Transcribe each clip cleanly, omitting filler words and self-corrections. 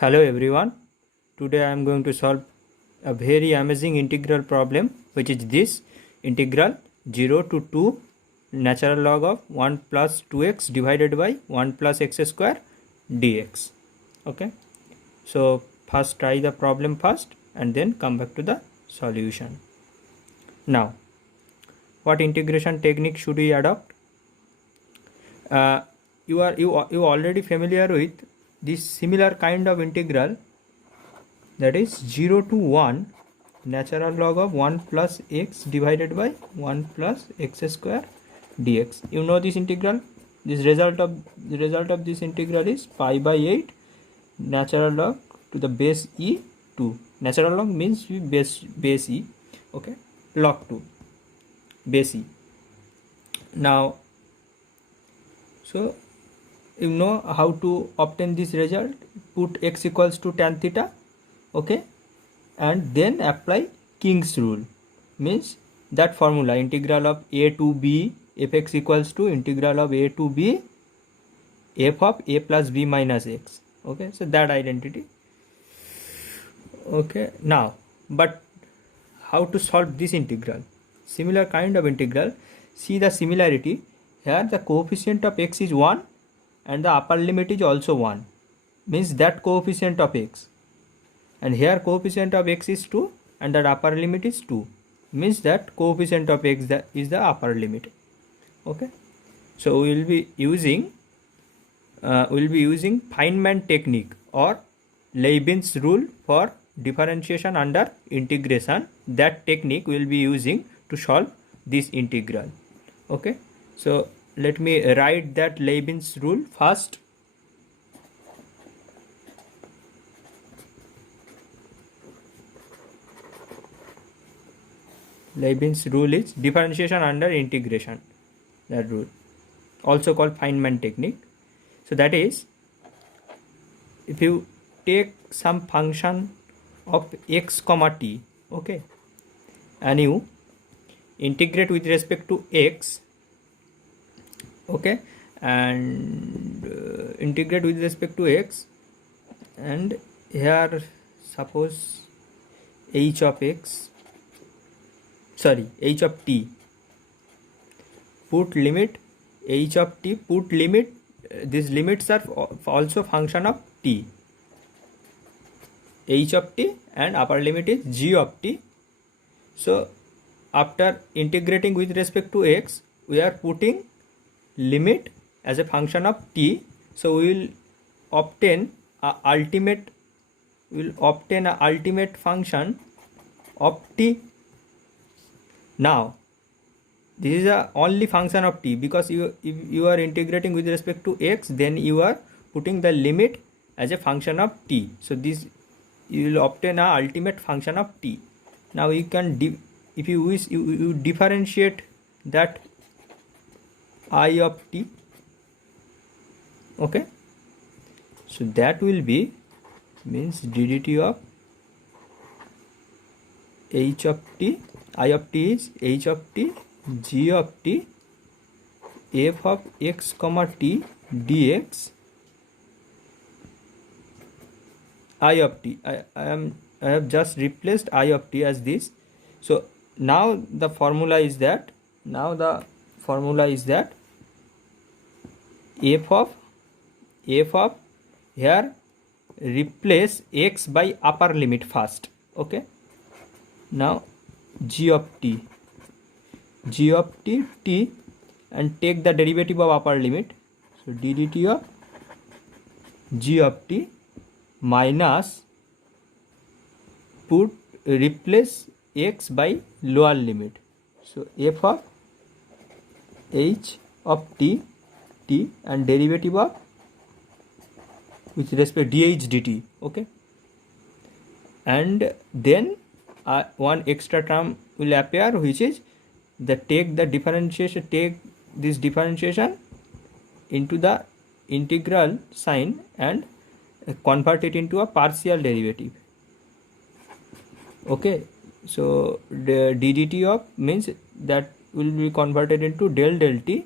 Hello everyone. Today I am going to solve a very amazing integral problem, which is this integral 0 to 2 natural log of 1 plus 2x divided by 1 plus x square dx. Okay, so first try the problem first and then come back to the solution. Now, what integration technique should we adopt? You already familiar with this similar kind of integral, that is 0 to 1 natural log of 1 plus x divided by 1 plus x square dx. You know this integral. The result of this integral is pi by 8 natural log to the base e 2. Natural log means base e. Okay, log 2 base e. Now, so you know how to obtain this result. Put x equals to tan theta, okay, and then apply King's rule, means that formula, integral of a to b fx equals to integral of a to b f of a plus b minus x. Okay, so that identity. Okay, now, but how to solve this integral? Similar kind of integral. See the similarity. Here the coefficient of x is 1 and the upper limit is also 1, means that coefficient of x, and here coefficient of x is 2 and the upper limit is 2, means that coefficient of x is the upper limit. Okay, so we will be using Feynman technique or Leibniz rule for differentiation under integration. That technique we will be using to solve this integral. Okay, so let me write that Leibniz rule first. Leibniz rule is differentiation under integration, that rule, also called Feynman technique. So that is, if you take some function of x comma t, okay, and you integrate with respect to x, okay, and integrate with respect to x, and here suppose h of t, put limit h of t, put limit, these limits are also function of t, h of t, and upper limit is g of t. So after integrating with respect to x, we are putting limit as a function of t, so we will obtain a ultimate function of t. Now this is a only function of t, because if you are integrating with respect to x, then you are putting the limit as a function of t, so this you will obtain a ultimate function of t. Now you can if you wish, you differentiate that I of t. Okay, so that will be, means ddt of h of t, I of t is h of t, g of t, f of x comma t dx, I of t. I have just replaced I of t as this. So now the formula is that f of here replace x by upper limit first. Okay, now g of t t, and take the derivative of upper limit, so ddt of g of t minus, replace x by lower limit, so f of h of t, and derivative of with respect dh dt. Okay, and then one extra term will appear, which is take this differentiation into the integral sign and convert it into a partial derivative. Okay, so the ddt of means that will be converted into del t,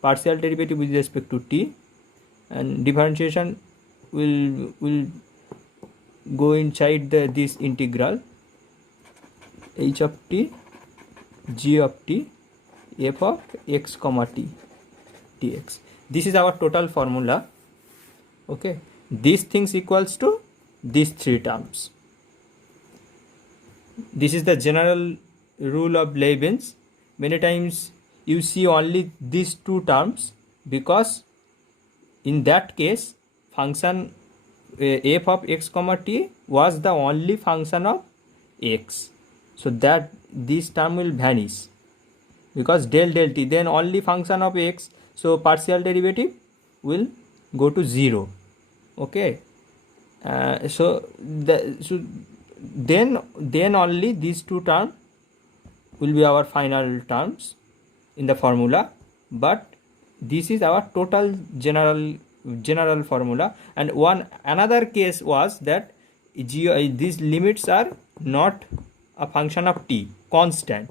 partial derivative with respect to t, and differentiation will go inside this integral h of t, g of t, f of x comma t dx. This is our total formula. Okay, these things equals to these three terms. This is the general rule of Leibniz. Many times you see only these two terms, because in that case function f of x comma t was the only function of x, so that this term will vanish, because del t then only function of x, so partial derivative will go to 0. Okay, so then only these two terms will be our final terms in the formula. But this is our total general formula. And another case was that these limits are not a function of t, constant.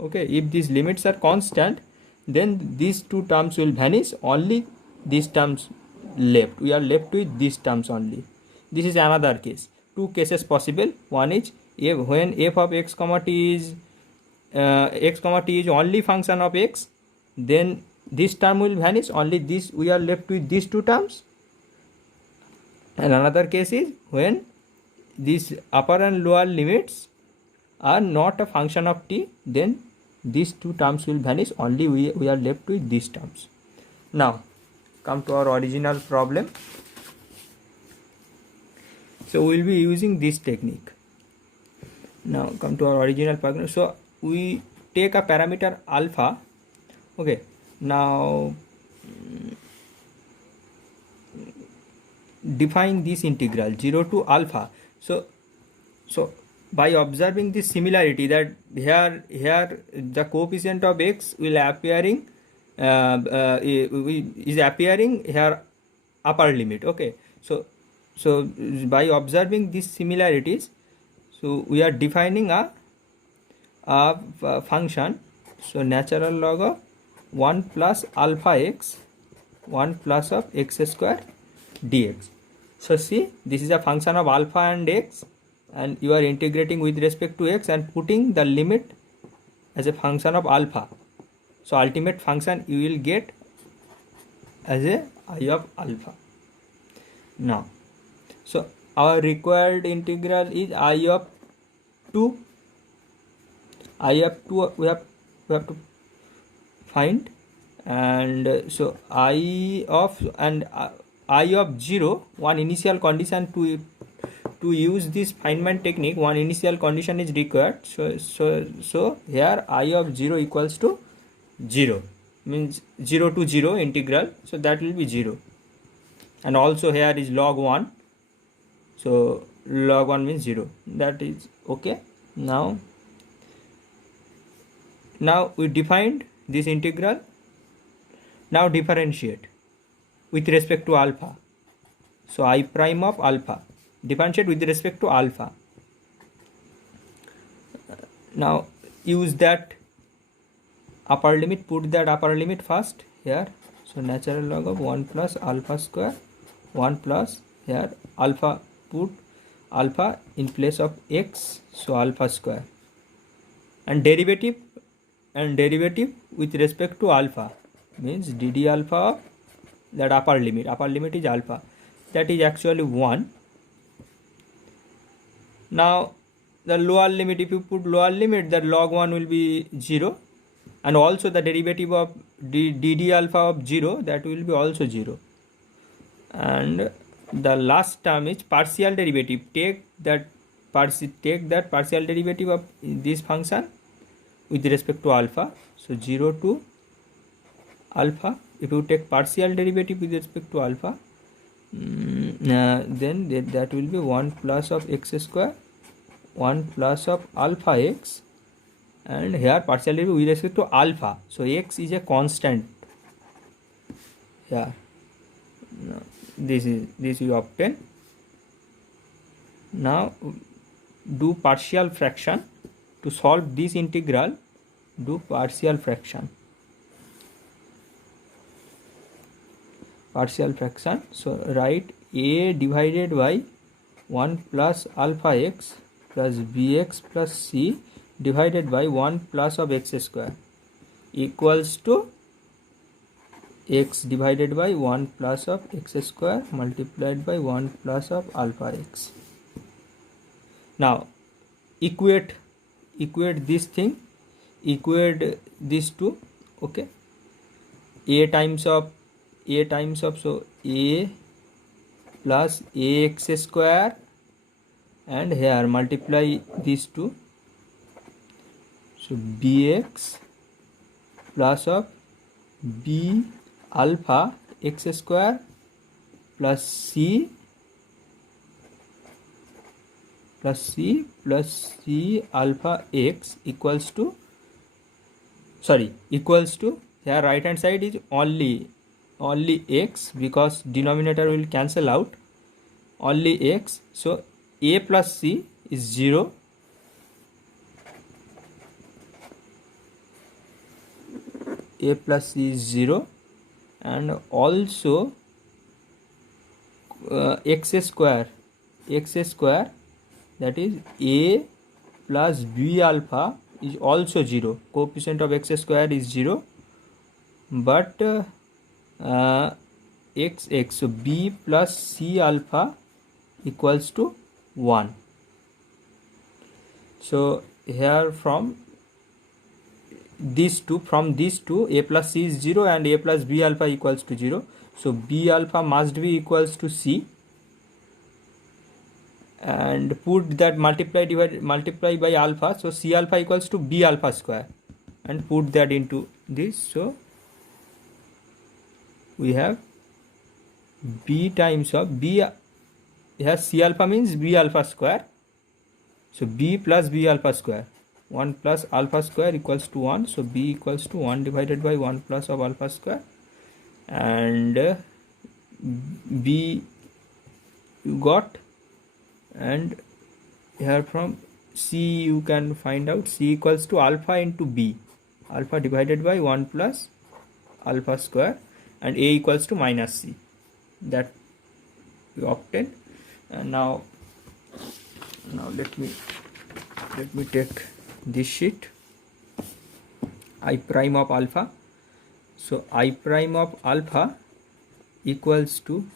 Okay, if these limits are constant, then these two terms will vanish, only these terms left. We are left with these terms only. This is another case. Two cases possible. One is when f of x comma t is only function of x, then this term will vanish, only this we are left with these two terms. And another case is when these upper and lower limits are not a function of t, then these two terms will vanish, only we are left with these terms. Now come to our original problem. So we will be using this technique. Now come to our original problem. So we take a parameter alpha. Okay, now define this integral 0 to alpha. So by observing this similarity, that here the coefficient of x will appearing is appearing here upper limit. Okay, so by observing these similarities, so we are defining a function. So natural log of 1 plus alpha x 1 plus of x square dx. So see, this is a function of alpha and x, and you are integrating with respect to x and putting the limit as a function of alpha. So ultimate function you will get as a I of alpha. Now, so our required integral is I of 2. I of 2 we have to find, and so I of 0, one initial condition to use this Feynman technique, one initial condition is required. So here I of 0 equals to 0, means 0 to 0 integral, so that will be 0. And also here is log 1, so log 1 means 0, that is okay. Now we defined this integral. Now differentiate with respect to alpha. So I prime of alpha, differentiate with respect to alpha. Now use that upper limit, put that upper limit first here. So natural log of 1 plus alpha square 1 plus here alpha, put alpha in place of x, so alpha square, and derivative with respect to alpha means dd alpha of that upper limit is alpha, that is actually 1. Now the lower limit, if you put lower limit, that log 1 will be 0, and also the derivative of dd alpha of 0, that will be also 0. And the last term is partial derivative. Take that partial derivative of this function with respect to alpha. So 0 to alpha, if you take partial derivative with respect to alpha, then that will be 1 plus of x square 1 plus of alpha x, and here partial derivative with respect to alpha, so x is a constant here. This you obtain. Now do partial fraction to solve this integral. Do partial fraction. So write a divided by 1 plus alpha x plus bx plus c divided by 1 plus of x square equals to x divided by 1 plus of x square multiplied by 1 plus of alpha x. Now equate this thing, equate these two. Okay, a times of so a plus ax square, and here multiply these two, so bx plus of b alpha x square plus c alpha x equals to here right hand side is only x, because denominator will cancel out, only x. So a plus c is 0, a plus c is 0, and also x square, that is a plus b alpha is also 0. Coefficient of x square is 0, but x, so b plus c alpha equals to 1. So here from these two, a plus c is 0 and a plus b alpha equals to 0. So b alpha must be equals to c, and put that multiply by alpha, so c alpha equals to b alpha square, and put that into this. So we have b times of b, here c alpha means b alpha square, so b plus b alpha square, 1 plus alpha square equals to 1, so b equals to 1 divided by 1 plus of alpha square, and b you got, and here from c you can find out c equals to alpha into b, alpha divided by 1 plus alpha square, and a equals to minus c, that we obtained. And now let me take this sheet, I prime of alpha. So I prime of alpha equals to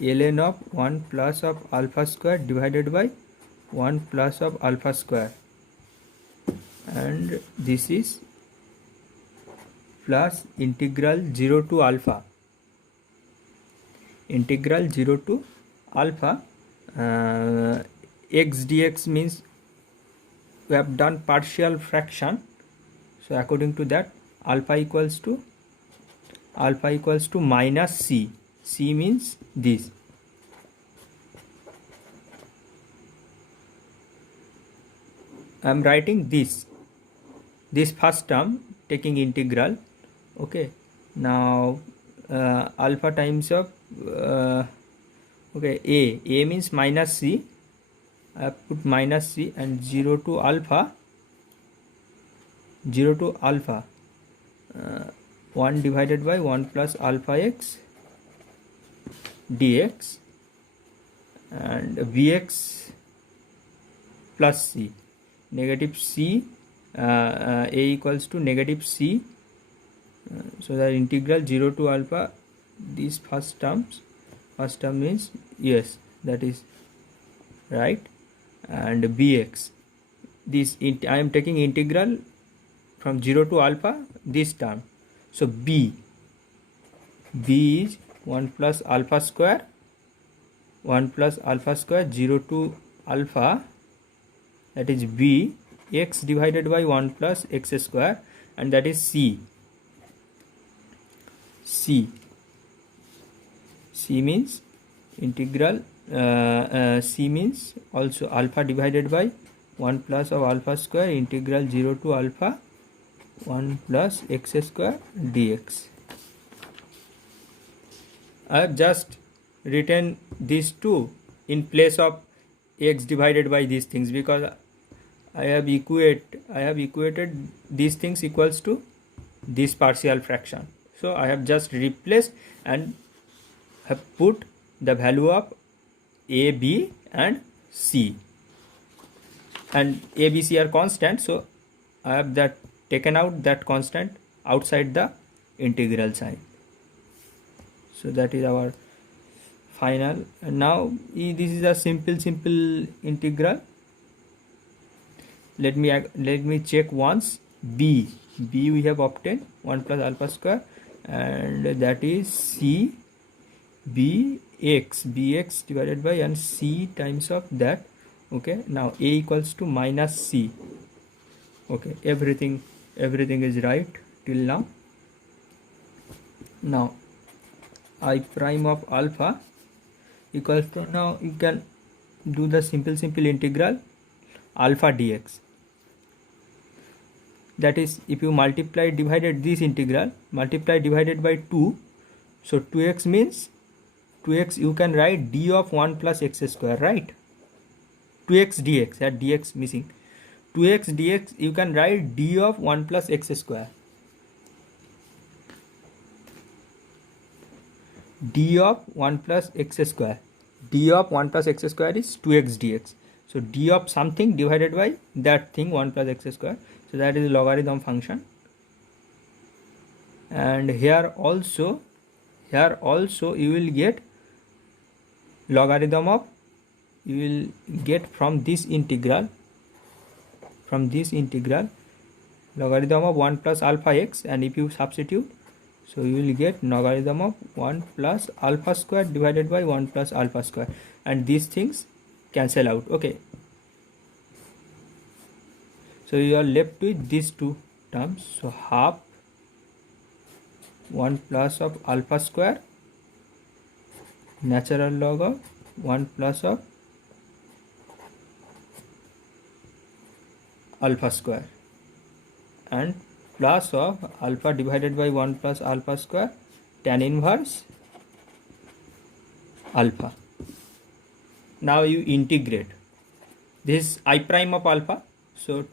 ln of 1 plus of alpha square divided by 1 plus of alpha square, and this is plus integral 0 to alpha, x dx means we have done partial fraction, so according to that alpha equals to minus c, means this, I am writing this first term taking integral. Okay, now alpha times of a means minus c, I have put minus c, and 0 to alpha 1 divided by 1 plus alpha x dx, and bx plus c, negative c, a equals to negative c, so that integral 0 to alpha, these first term means yes, that is right, and bx, this I am taking integral from 0 to alpha, this term, so b is 1 plus alpha square 0 to alpha, that is b, x divided by 1 plus x square, and that is c means integral c means also alpha divided by 1 plus of alpha square integral 0 to alpha 1 plus x square dx. I have just written these two in place of x divided by these things, because I have equated these things equals to this partial fraction, so I have just replaced and have put the value of a, b and c, and a, b, c are constant, so I have that taken out that constant outside the integral sign. So that is our final. And now this is a simple integral. Let me check once. B we have obtained 1 plus alpha square, and that is c bx divided by and c times of that. Okay, now a equals to minus c. Okay, everything is right till now. Now I prime of alpha equals to, now you can do the simple integral alpha dx. That is, if you multiply divided this integral, multiply divided by 2, so 2x means 2x, you can write d of 1 plus x square, right? 2x dx, that dx missing. 2x dx, you can write d of 1 plus x square. D of 1 plus x square. D of 1 plus x square is 2x dx. So d of something divided by that thing 1 plus x square. So that is logarithm function. And here also you will get logarithm of, you will get from this integral logarithm of 1 plus alpha x, and if you substitute, so you will get logarithm of 1 plus alpha square divided by 1 plus alpha square, and these things cancel out. Okay, so you are left with these two terms. So half 1 plus of alpha square natural log of 1 plus of alpha square, and plus of alpha divided by 1 plus alpha square tan inverse alpha. Now you integrate this I prime of alpha. So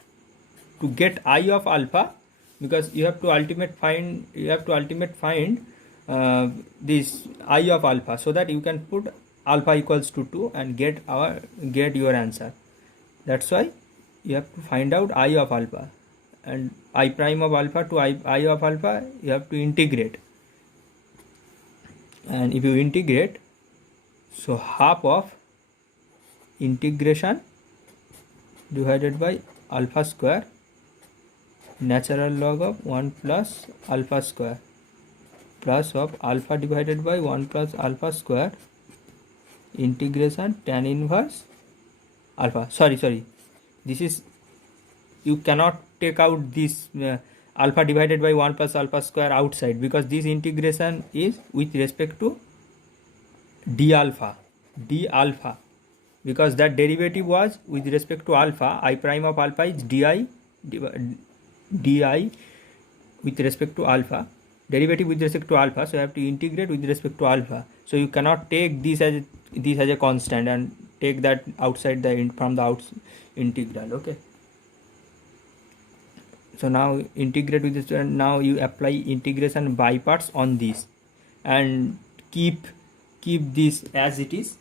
to get I of alpha, because you have to ultimate find this I of alpha, so that you can put alpha equals to 2 and get your answer. That's why you have to find out I of alpha, and I prime of alpha to I of alpha you have to integrate. And if you integrate, so half of integration divided by alpha square natural log of 1 plus alpha square plus of alpha divided by 1 plus alpha square integration tan inverse alpha. Sorry, this is, you cannot take out this alpha divided by 1 plus alpha square outside, because this integration is with respect to d alpha, because that derivative was with respect to alpha. I prime of alpha is di with respect to alpha, derivative with respect to alpha, so you have to integrate with respect to alpha. So you cannot take this as a constant and take that outside from the integral. Okay, so now integrate with this, and now you apply integration by parts on this, and keep this as it is.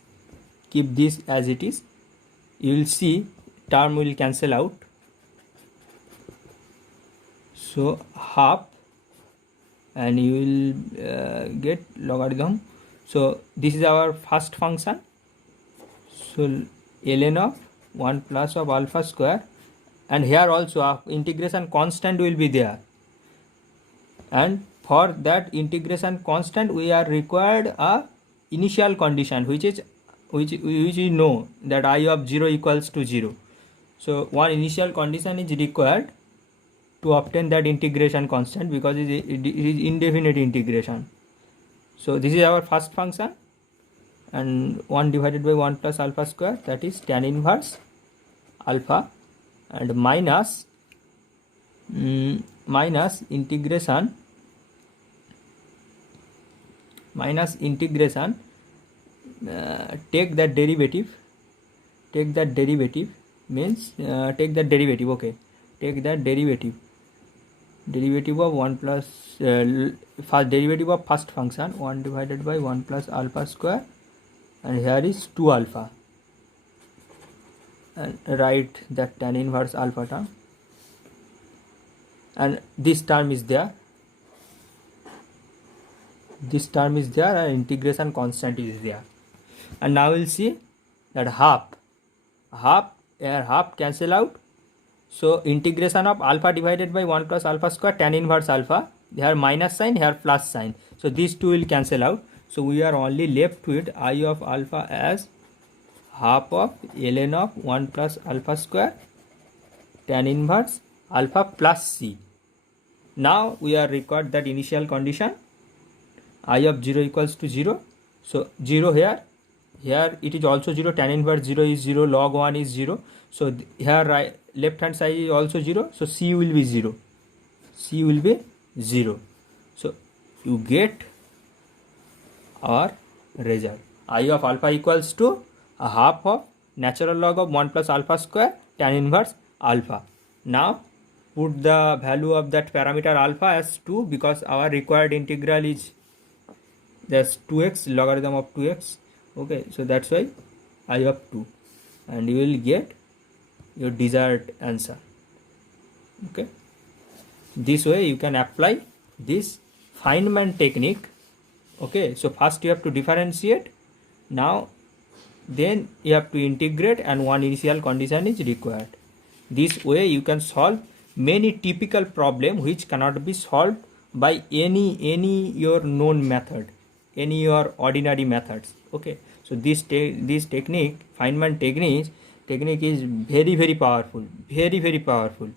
You will see term will cancel out. So half, and you will get logarithm. So this is our first function. So ln of 1 plus of alpha square, and here also integration constant will be there, and for that integration constant we are required a initial condition, which we know that I of 0 equals to 0. So one initial condition is required to obtain that integration constant, because it is indefinite integration. So this is our first function, and 1 divided by 1 plus alpha square, that is tan inverse alpha, and minus integration take that derivative means take that derivative. Okay, take that derivative of 1 plus first derivative of first function, 1 divided by 1 plus alpha square and here is 2 alpha, and write that tan inverse alpha term, and this term is there, this term is there, and integration constant is there. And now we'll see that half cancel out, so integration of alpha divided by 1 plus alpha square tan inverse alpha, here minus sign, here plus sign, so these two will cancel out, so we are only left with I of alpha as half of ln of 1 plus alpha square tan inverse alpha plus c. Now we are required that initial condition I of 0 equals to 0, so 0 here it is also 0, tan inverse 0 is 0, log 1 is 0, so here left hand side is also 0, so c will be 0, so you get our result. I of alpha equals to a half of natural log of 1 plus alpha square tan inverse alpha. Now put the value of that parameter alpha as 2, because our required integral is just 2x, logarithm of 2x. Okay, so that's why I of 2, and you will get your desired answer. Okay, this way you can apply this Feynman technique. Okay, so first you have to differentiate, now then you have to integrate, and one initial condition is required. This way you can solve many typical problem which cannot be solved by any your known method, any your ordinary methods. Okay, so this technique, Feynman technique is very powerful, very powerful.